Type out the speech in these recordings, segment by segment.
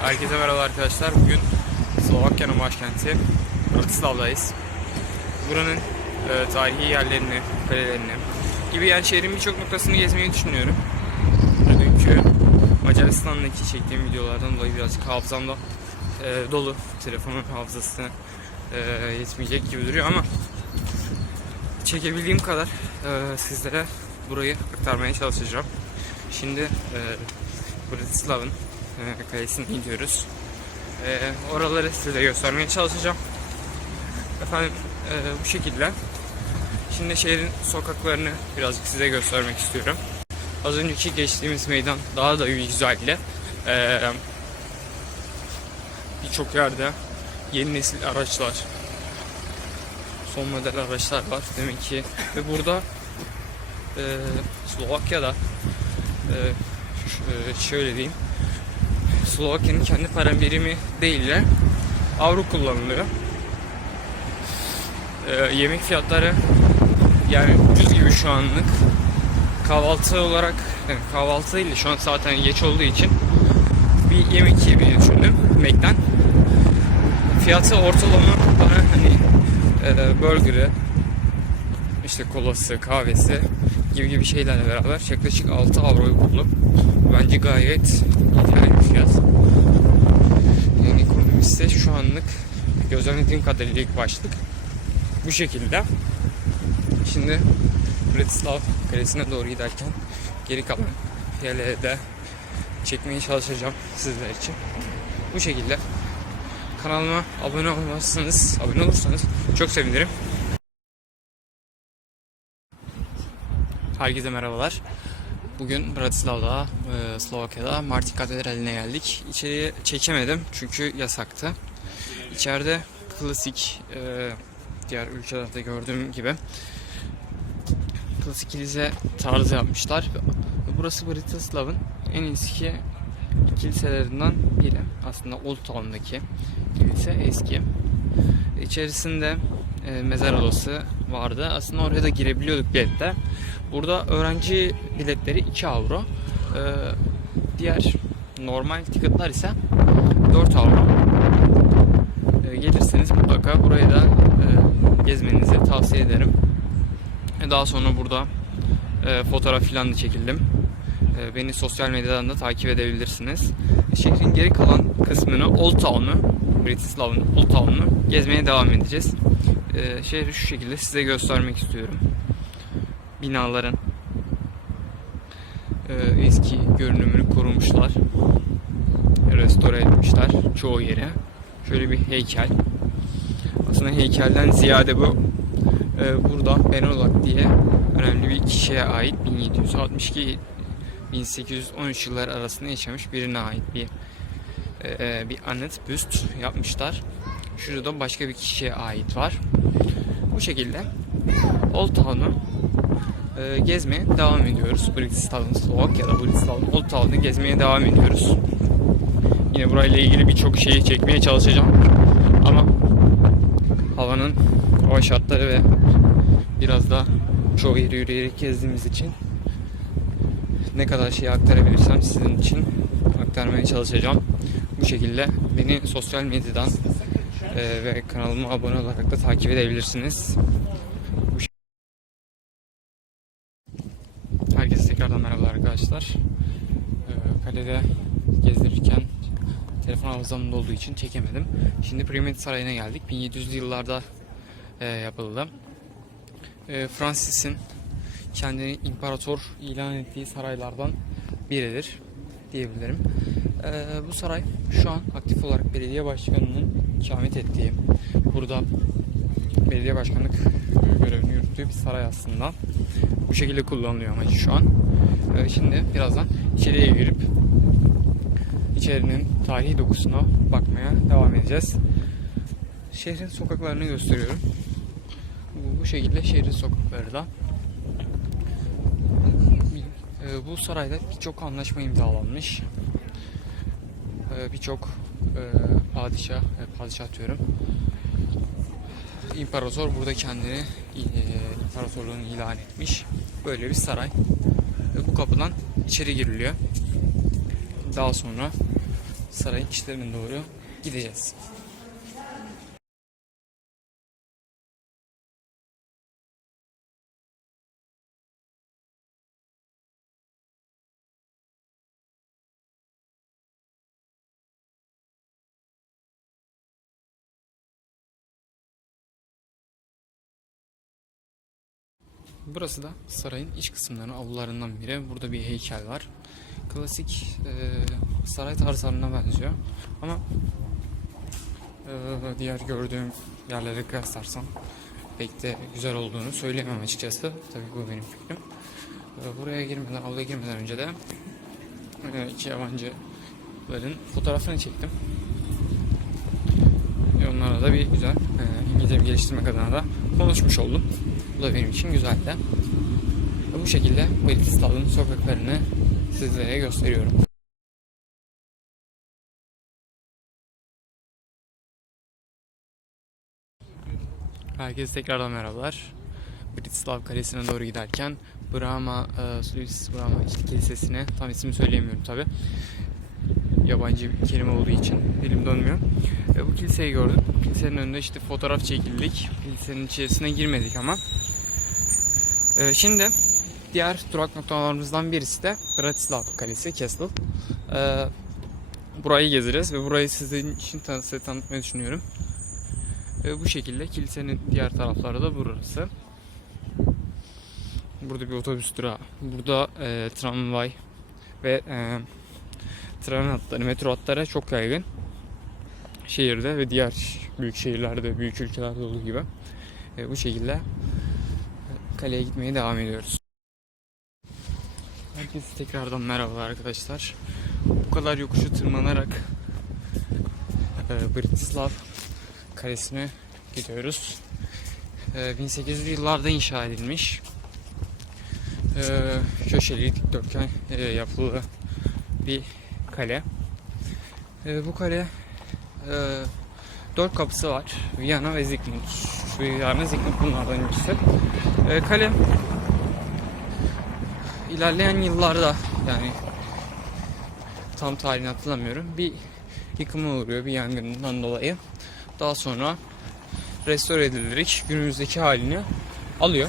Herkese merhaba arkadaşlar. Bugün Slovakya'nın başkenti Bratislav'dayız. Buranın e, tarihi yerlerini, kalelerini gibi yani şehrin birçok noktasını gezmeyi düşünüyorum. Dünkü Macaristan'daki çektiğim videolardan dolayı birazcık hafızamda e, dolu. Telefonun hafızası e, yetmeyecek gibi duruyor ama çekebildiğim kadar e, sizlere burayı aktarmaya çalışacağım. Şimdi e, Bratislav'ın kalesine gidiyoruz. E, oraları size göstermeye çalışacağım. Efendim e, bu şekilde. Şimdi şehrin sokaklarını birazcık size göstermek istiyorum. Az önceki geçtiğimiz meydan daha da güzeldi. E, Birçok yerde yeni nesil araçlar, son model araçlar var demek ki. Ve burada e, Slovakya'da e, e, şöyle diyeyim Slovakya'nın kendi para birimi değil de avro kullanılıyor. E, yemek fiyatları yani ucuz gibi şu anlık. Kahvaltı olarak yani kahvaltı değil de şu an zaten geç olduğu için bir yemek yemeyi düşündüm Mac'den. Fiyatı ortalama bana hani e, burger'ı işte kolası, kahvesi gibi gibi şeylerle beraber yaklaşık 6 avroyu buldum. Bence gayet ideal bir fiyat. Yani ekonomisi şu anlık gözlemlediğim kadarıyla ilk başlık bu şekilde. Şimdi Bratislav Kalesi'ne doğru giderken geri kalan yerlere de çekmeye çalışacağım sizler için. Bu şekilde kanalıma abone olmazsanız, abone olursanız çok sevinirim. Herkese merhabalar. Bugün Bratislav'da, e, Slovakya'da Martin Katedrali'ne geldik. İçeriye çekemedim çünkü yasaktı. İçeride klasik e, diğer ülkelerde gördüğüm gibi klasik kilise tarzı yapmışlar. Burası Bratislav'ın en eski kiliselerinden biri. Aslında Old Town'daki kilise eski. İçerisinde e, mezar odası vardı. Aslında oraya da girebiliyorduk bilette. Burada öğrenci biletleri 2 avro. E, diğer normal ticketlar ise 4 avro. E, gelirseniz mutlaka burayı da e, gezmenizi tavsiye ederim. E, Daha sonra burada e, fotoğraf filan da çekildim. E, Beni sosyal medyadan da takip edebilirsiniz. Şehrin geri kalan kısmını Old Town'u, Bratislav'ın Old Town'u gezmeye devam edeceğiz. E, Şehri şu şekilde size göstermek istiyorum. Binaların e, eski görünümünü korumuşlar. Restore etmişler çoğu yere. Şöyle bir heykel. Aslında heykelden ziyade bu e, burada Benolak diye önemli bir kişiye ait 1762 1813 yıllar arasında yaşamış birine ait bir e, bir anıt büst yapmışlar. Şurada başka bir kişiye ait var. Bu şekilde Old Town'u e, gezmeye devam ediyoruz. Bratislav'ın Slovakya'da Bratislav'ın Old Town'u gezmeye devam ediyoruz. Yine burayla ilgili birçok şeyi çekmeye çalışacağım. Ama havanın hava şartları ve biraz da çoğu yeri yürüyerek gezdiğimiz için ne kadar şey aktarabilirsem sizin için aktarmaya çalışacağım. Bu şekilde beni sosyal medyadan e, ve kanalıma abone olarak da takip edebilirsiniz. Bu şek- Herkese tekrardan merhaba arkadaşlar. E, kalede gezdirirken telefon hafızamda olduğu için çekemedim. Şimdi Primet Sarayı'na geldik. 1700'lü yıllarda e, yapıldı. E, Francis'in kendini imparator ilan ettiği saraylardan biridir diyebilirim. Ee, bu saray şu an aktif olarak belediye başkanının ikamet ettiği, burada belediye başkanlık görevini yürüttüğü bir saray aslında. Bu şekilde kullanılıyor amacı şu an. Ee, şimdi birazdan içeriye girip içerinin tarihi dokusuna bakmaya devam edeceğiz. Şehrin sokaklarını gösteriyorum. Bu, şekilde şehrin sokakları da ee, bu sarayda birçok anlaşma imzalanmış. Ee, birçok e, padişah, e, padişah diyorum. İmparator burada kendini e, imparatorluğunu ilan etmiş. Böyle bir saray. Ve bu kapıdan içeri giriliyor. Daha sonra sarayın içlerine doğru gideceğiz. Burası da sarayın iç kısımlarının avlularından biri. Burada bir heykel var. Klasik e, saray tarzlarına benziyor. Ama e, diğer gördüğüm yerlere kıyaslarsam pek de güzel olduğunu söyleyemem açıkçası. Tabii bu benim fikrim. E, buraya girmeden, avluya girmeden önce de e, iki yabancıların fotoğrafını çektim. E, onlarla da bir güzel e, İngilizcemi geliştirmek adına da konuşmuş oldum. Bu da benim için güzeldi. Ve bu şekilde Britistan'ın sokaklarını sizlere gösteriyorum. Herkese tekrardan merhabalar. Britislav Kalesi'ne doğru giderken Brahma, e, Sluis Brahma Kilisesi'ne tam ismini söyleyemiyorum tabi. Yabancı bir kelime olduğu için dilim dönmüyor. E, bu kiliseyi gördük. Kilisenin önünde işte fotoğraf çekildik. Kilisenin içerisine girmedik ama. E, şimdi diğer durak noktalarımızdan birisi de Bratislav Kalesi, Castle. E, burayı gezeceğiz ve burayı sizin için tan tanıtmayı düşünüyorum. E, bu şekilde kilisenin diğer tarafları da burası. Burada bir otobüs durağı. Burada e, tramvay ve e, tren hatları, metro hatları çok yaygın. Şehirde ve diğer büyük şehirlerde, büyük ülkelerde olduğu gibi. E, bu şekilde kaleye gitmeye devam ediyoruz. Herkese tekrardan merhaba arkadaşlar. Bu kadar yokuşu tırmanarak e, Bratislav Kalesi'ne gidiyoruz. E, 1800'lü yıllarda inşa edilmiş. E, köşeli dikdörtgen e, yapılı bir kale. E, bu kale e, dört kapısı var. Viyana ve Zikmund. Viyana, Zikmund bunlardan birisi. E, kale ilerleyen yıllarda yani tam tarihini hatırlamıyorum. Bir yıkıma uğruyor bir yangından dolayı. Daha sonra restore edilerek günümüzdeki halini alıyor.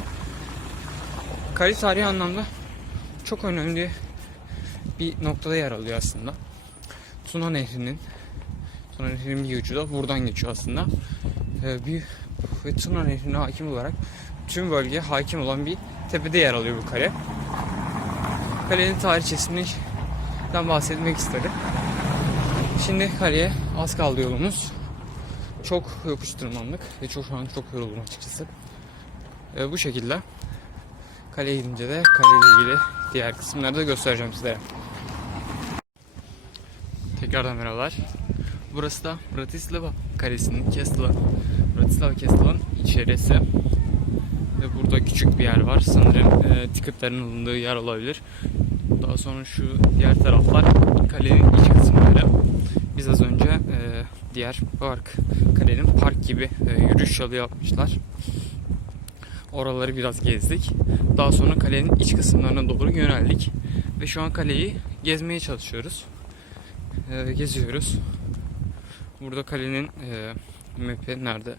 Kale tarihi anlamda çok önemli bir noktada yer alıyor aslında. Tuna Nehri'nin Tuna Nehri'nin bir ucu da buradan geçiyor aslında. Ee, bir ve Tuna Nehri'ne hakim olarak tüm bölgeye hakim olan bir tepede yer alıyor bu kale. Kalenin tarihçesinden bahsetmek istedim. Şimdi kaleye az kaldı yolumuz. Çok yokuş tırmandık ve çok şu an çok yoruldum açıkçası. Ee, bu şekilde kaleye gidince de kaleyle ilgili diğer kısımları da göstereceğim sizlere. Tekrardan merhabalar. Burası da Bratislava Kalesi'nin Castle, Bratislava Castle'ın içerisi. Burada küçük bir yer var. Sanırım e, ticketların alındığı yer olabilir. Daha sonra şu diğer taraflar kalenin iç kısımları. Biz az önce e, diğer park, kalenin park gibi e, yürüyüş yolu yapmışlar. Oraları biraz gezdik. Daha sonra kalenin iç kısımlarına doğru yöneldik. Ve şu an kaleyi gezmeye çalışıyoruz. E, geziyoruz. Burada kalenin e, map'i nerede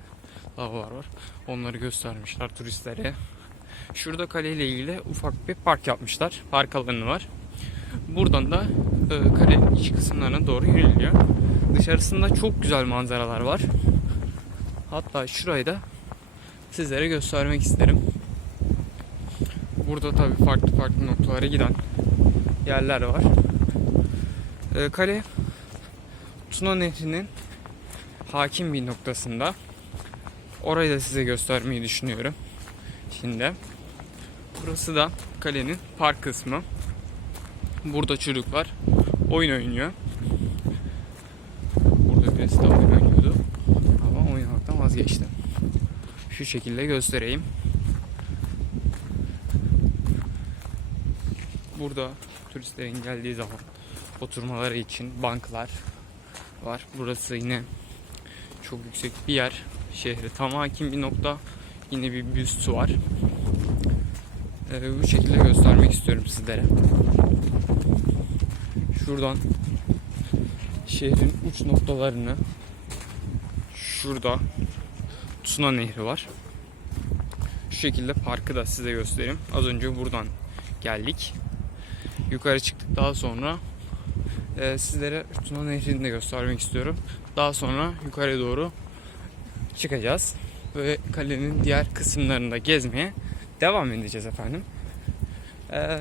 lavalar var. Onları göstermişler turistlere. Şurada kaleyle ilgili ufak bir park yapmışlar. Park alanı var. Buradan da e, kalenin iç kısımlarına doğru yürüyülüyor. Dışarısında çok güzel manzaralar var. Hatta şurayı da sizlere göstermek isterim. Burada tabii farklı farklı noktalara giden yerler var. E, kale Tuna Nehri'nin hakim bir noktasında. Orayı da size göstermeyi düşünüyorum. Şimdi burası da kalenin park kısmı. Burada çocuklar oyun oynuyor. Burada birisi de oyun oynuyordu. Ama oynamaktan vazgeçti. Şu şekilde göstereyim. Burada turistlerin geldiği zaman oturmaları için banklar var. Burası yine çok yüksek bir yer. Şehre tam hakim bir nokta. Yine bir büst var. Ee, bu şekilde göstermek istiyorum sizlere. Şuradan şehrin uç noktalarını şurada Tuna Nehri var. Şu şekilde parkı da size göstereyim. Az önce buradan geldik. Yukarı çıktık daha sonra e, sizlere Tuna Nehri'ni de göstermek istiyorum. Daha sonra yukarı doğru çıkacağız ve kalenin diğer kısımlarında gezmeye devam edeceğiz efendim. Ee,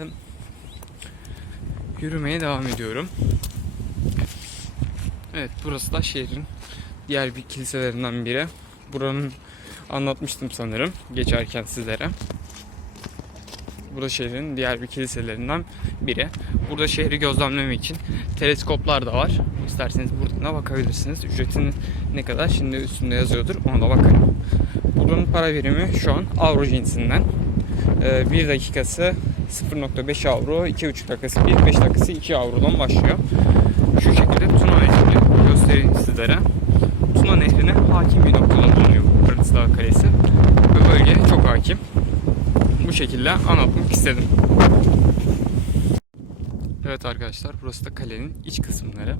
yürümeye devam ediyorum. Evet burası da şehrin diğer bir kiliselerinden biri. Buranın anlatmıştım sanırım geçerken sizlere. Burada şehrin diğer bir kiliselerinden biri. Burada şehri gözlemlemek için teleskoplar da var. İsterseniz buradan da bakabilirsiniz. Ücretinin ne kadar şimdi üstünde yazıyordur ona da bakın. Buranın para birimi şu an avro cinsinden. 1 dakikası 0.5 avro, 2,5 dakikası 1, 5 dakikası 2 avrodan başlıyor. Şu şekilde Tuna Nehri'ni göstereyim sizlere. Tuna Nehri'ne hakim bir noktada bulunuyor bu Kırmızı Dağ Kalesi. Ve bölgeye çok hakim. Bu şekilde anlatmak istedim. Evet arkadaşlar burası da kalenin iç kısımları.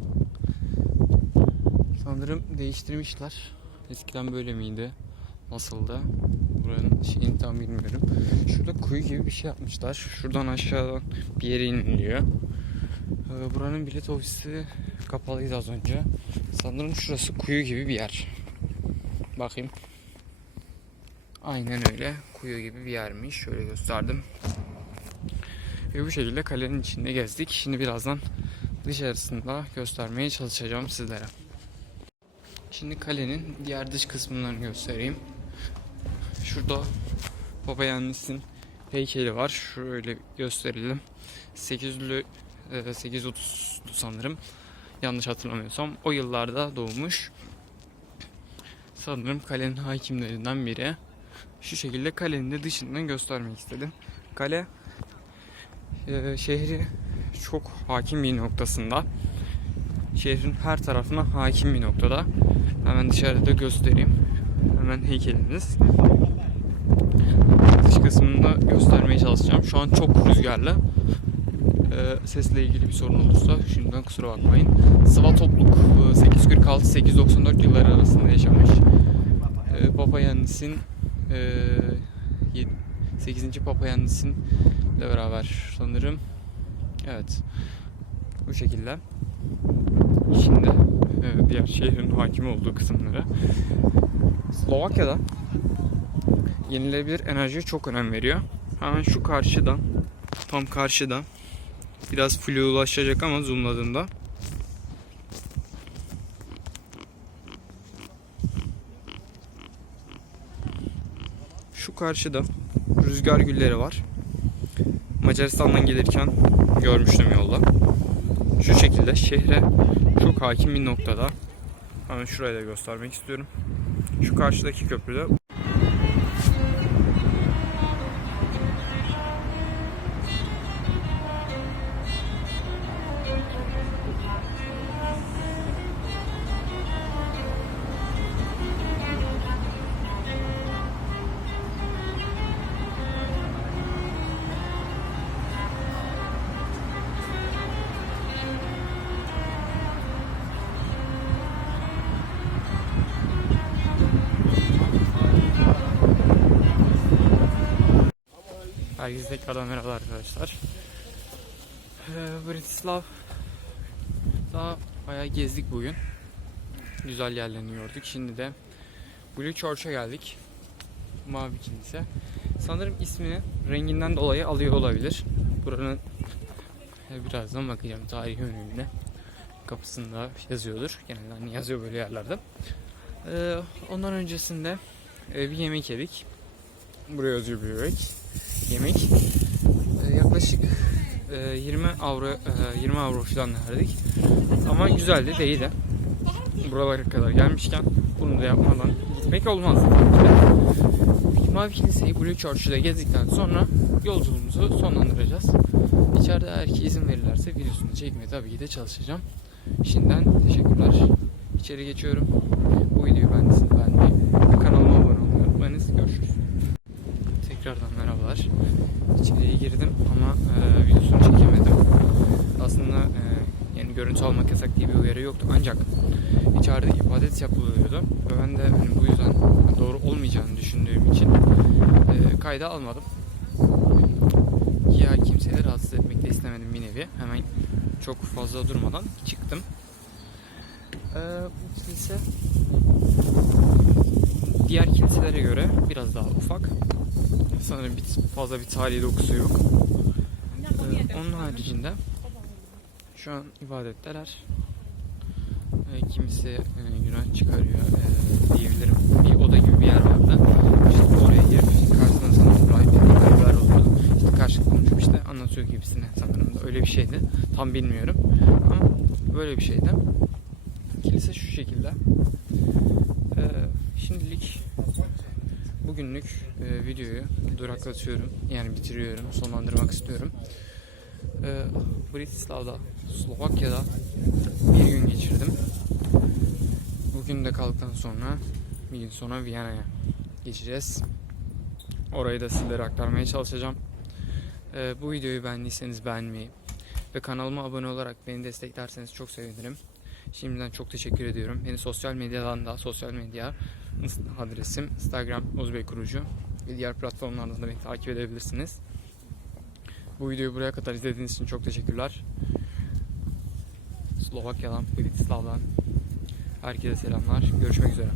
Sanırım değiştirmişler. Eskiden böyle miydi? Nasıldı? Buranın şeyini tam bilmiyorum. Şurada kuyu gibi bir şey yapmışlar. Şuradan aşağıdan bir yere iniliyor. Ee, Buranın bilet ofisi kapalıydı az önce. Sanırım şurası kuyu gibi bir yer. Bakayım. Aynen öyle. Kuyu gibi bir yermiş. Şöyle gösterdim. Ve bu şekilde kalenin içinde gezdik. Şimdi birazdan dışarısında göstermeye çalışacağım sizlere. Şimdi kalenin diğer dış kısımlarını göstereyim. Şurada Baba Yannis'in heykeli var. Şöyle gösterelim. 800'lü e, 830'lu sanırım. Yanlış hatırlamıyorsam. O yıllarda doğmuş. Sanırım kalenin hakimlerinden biri. Şu şekilde kalenin de dışından göstermek istedim. Kale e, şehri çok hakim bir noktasında. Şehrin her tarafına hakim bir noktada. Hemen dışarıda göstereyim. Hemen heykelimiz. Dış kısmını da göstermeye çalışacağım. Şu an çok rüzgarlı. Ee, sesle ilgili bir sorun olursa şimdiden kusura bakmayın. Sıva topluk e, 846-894 yılları arasında yaşamış. Ee, Papa Yannis'in e, 8. Papa Yannis'in ile beraber sanırım. Evet. Bu şekilde. Şimdi e, diğer şehrin hakim olduğu kısımları. Slovakya'da yenilebilir enerjiye çok önem veriyor. Hemen şu karşıdan, tam karşıda biraz flulaşacak ama zoomladığımda şu karşıda rüzgar gülleri var. Macaristan'dan gelirken görmüştüm yolda. Şu şekilde şehre çok hakim bir noktada. Hemen şurayı da göstermek istiyorum. Şu karşıdaki köprüde Herkese tekrardan merhaba arkadaşlar. Ee, Bratislav daha bayağı gezdik bugün. Güzel yerlerini gördük. Şimdi de Blue Church'a geldik. Mavi kilise. Sanırım ismini renginden dolayı alıyor olabilir. Buranın e, birazdan bakacağım tarihi önemine. Kapısında yazıyordur. Genelde hani yazıyor böyle yerlerde. Ee, ondan öncesinde e, bir yemek yedik. Buraya özgür bir yemek yemek. Ee, yaklaşık e, 20 avro e, 20 avro falan verdik. Ama güzeldi değildi. Buralara kadar gelmişken bunu da yapmadan gitmek olmaz. Mavi Kiliseyi Blue Church'da gezdikten sonra yolculuğumuzu sonlandıracağız. İçeride eğer ki izin verirlerse videosunu çekmeye tabii ki de çalışacağım. Şimdiden teşekkürler. İçeri geçiyorum. Bu videoyu beğendiyseniz beğenmeyi ve kanalıma abone olmayı unutmayınız. Görüşürüz. Tekrardan merhabalar. İçeriye girdim ama e, videosunu çekemedim. Aslında e, yani görüntü almak yasak diye bir uyarı yoktu. Ancak içeride ibadet yapılıyordu. Ve ben de hani bu yüzden doğru olmayacağını düşündüğüm için e, kayda almadım. Diğer kimseyi rahatsız etmek de istemedim bir nevi. Hemen çok fazla durmadan çıktım. Ee, bu kilise diğer kiliselere göre biraz daha ufak. Sanırım bir, fazla bir tarihi dokusu yok. Ee, onun haricinde şu an ibadetteler. Ee, kimisi e, günah çıkarıyor e, diyebilirim. Bir oda gibi bir yer vardı. İşte oraya girip karşısına sanırım rahip peygamber oldu. İşte karşılıklı konuşup işte anlatıyor gibisine sanırım da öyle bir şeydi. Tam bilmiyorum. Ama böyle bir şeydi. Kilise şu şekilde. Ee, şimdilik bugünlük e, videoyu duraklatıyorum. Yani bitiriyorum. Sonlandırmak istiyorum. Ee, Bratislav'da, Slovakya'da bir gün geçirdim. Bugün de kaldıktan sonra bir gün sonra Viyana'ya geçeceğiz. Orayı da sizlere aktarmaya çalışacağım. Ee, bu videoyu beğendiyseniz beğenmeyi ve kanalıma abone olarak beni desteklerseniz çok sevinirim. Şimdiden çok teşekkür ediyorum. Beni sosyal medyadan da sosyal medya adresim Instagram Ozbey Kurucu ve diğer platformlardan da beni takip edebilirsiniz. Bu videoyu buraya kadar izlediğiniz için çok teşekkürler. Slovakya'dan, Bratislav'dan herkese selamlar. Görüşmek üzere.